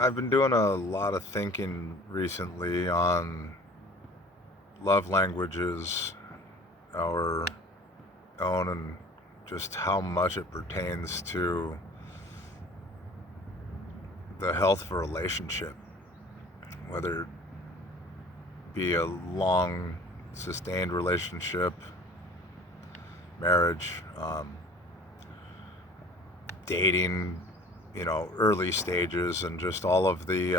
I've been doing a lot of thinking recently on love languages, our own, and just how much it pertains to the health of a relationship, whether it be a long, sustained relationship, marriage, dating, early stages, and just all of the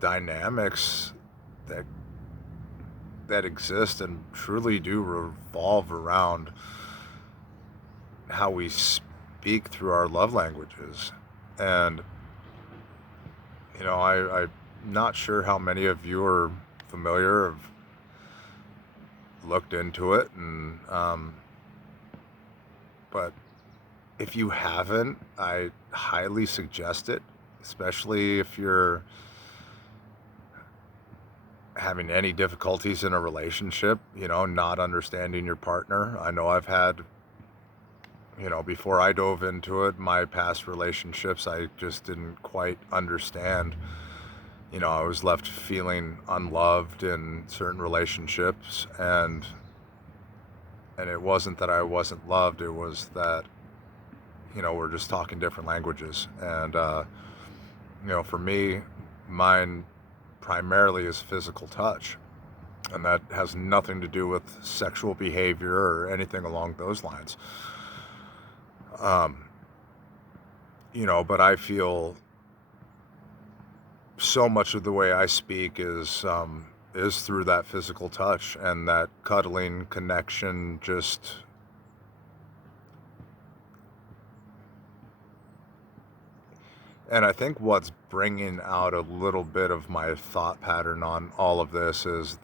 dynamics that exist and truly do revolve around how we speak through our love languages. And, I'm not sure how many of you are familiar, have looked into it, but if you haven't, I highly suggest it, especially if you're having any difficulties in a relationship, not understanding your partner. I know I've had, before I dove into it, my past relationships, I just didn't quite understand. I was left feeling unloved in certain relationships, and it wasn't that I wasn't loved, it was that, we're just talking different languages. And for me, mine primarily is physical touch, and that has nothing to do with sexual behavior or anything along those lines. Um, but I feel so much of the way I speak is through that physical touch and that cuddling connection. And I think what's bringing out a little bit of my thought pattern on all of this is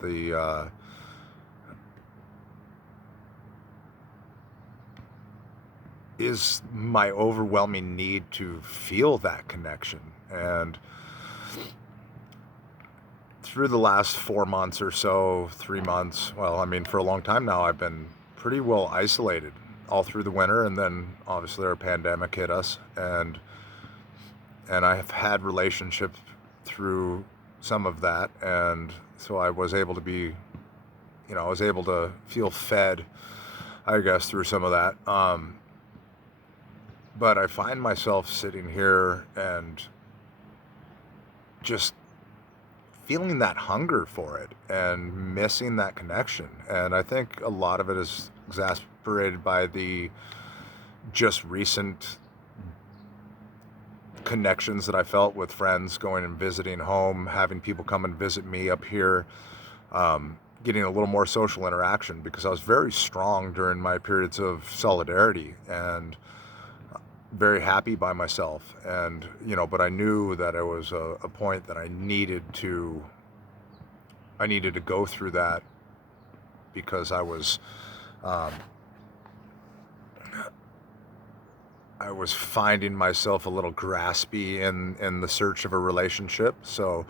my overwhelming need to feel that connection. And through the last 4 months or so, 3 months, well, I mean, for a long time now, I've been pretty well isolated all through the winter, and then obviously our pandemic hit us, and I have had relationships through some of that, and so I was able to I was able to feel fed, I guess, through some of that. But I find myself sitting here and just feeling that hunger for it and missing that connection. And I think a lot of it is exasperated by the just recent connections that I felt with friends going and visiting home, having people come and visit me up here, getting a little more social interaction, because I was very strong during my periods of solidarity and very happy by myself. And, but I knew that it was a point that I needed to go through that, because um, I was finding myself a little graspy in the search of a relationship. So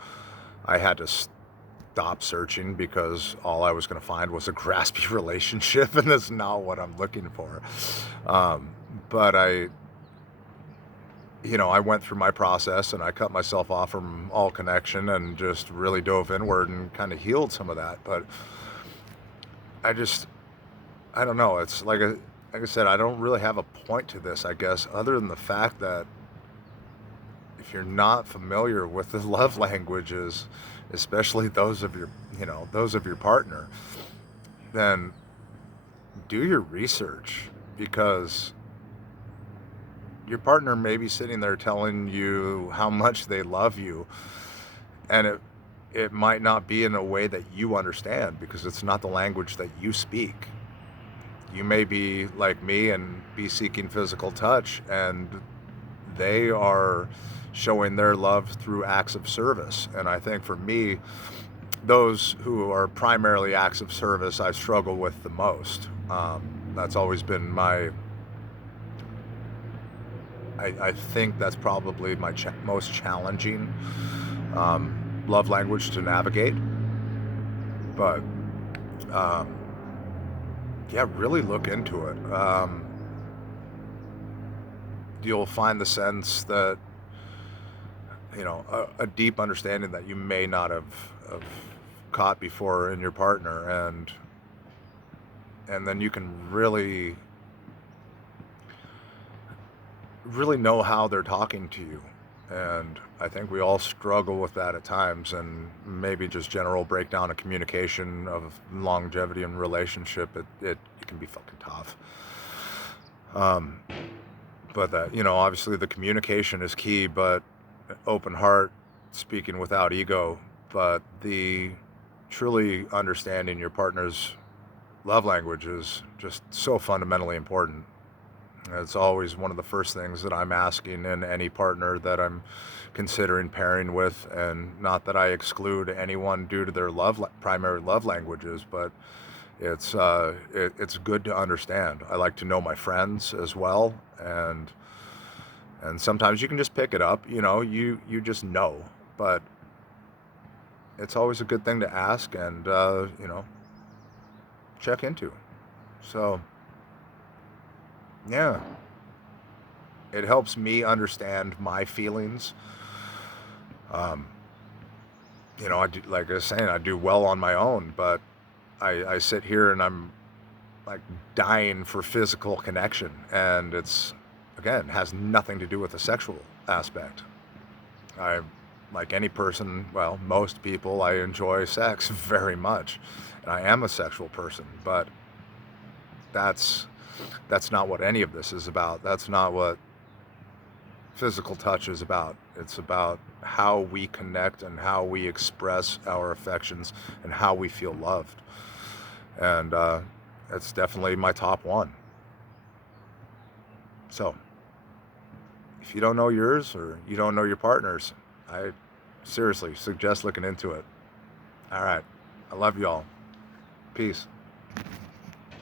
I had to stop searching, because all I was going to find was a graspy relationship, and that's not what I'm looking for. But I went through my process, and I cut myself off from all connection and just really dove inward and kind of healed some of that. But I just, I don't know. It's like I said, I don't really have a point to this, I guess, other than the fact that if you're not familiar with the love languages, especially those of your partner, then do your research, because your partner may be sitting there telling you how much they love you, and it might not be in a way that you understand, because it's not the language that you speak. You may be like me and be seeking physical touch, and they are showing their love through acts of service. And I think for me, those who are primarily acts of service, I struggle with the most. That's always been I think that's probably my most challenging love language to navigate. But um, yeah, really look into it. You'll find the sense that a deep understanding that you may not have caught before in your partner, and then you can really know how they're talking to you. And I think we all struggle with that at times, and maybe just general breakdown of communication of longevity and relationship. It can be fucking tough. Um, but that, obviously the communication is key, but open heart, speaking without ego, but the truly understanding your partner's love language is just so fundamentally important. It's always one of the first things that I'm asking in any partner that I'm considering pairing with, and not that I exclude anyone due to their primary love languages, but it's good to understand. I like to know my friends as well, and sometimes you can just pick it up, you just know, but it's always a good thing to ask and check into. So yeah, it helps me understand my feelings. Um, I do, like I was saying, I do well on my own, but I sit here and I'm like dying for physical connection, and it's, again, has nothing to do with the sexual aspect. I, like any person, well, most people, I enjoy sex very much, and I am a sexual person, but that's that's not what any of this is about. That's not what physical touch is about. It's about how we connect and how we express our affections and how we feel loved. And it's definitely my top one. So if you don't know yours or you don't know your partners, I seriously suggest looking into it. All right. I love y'all. Peace.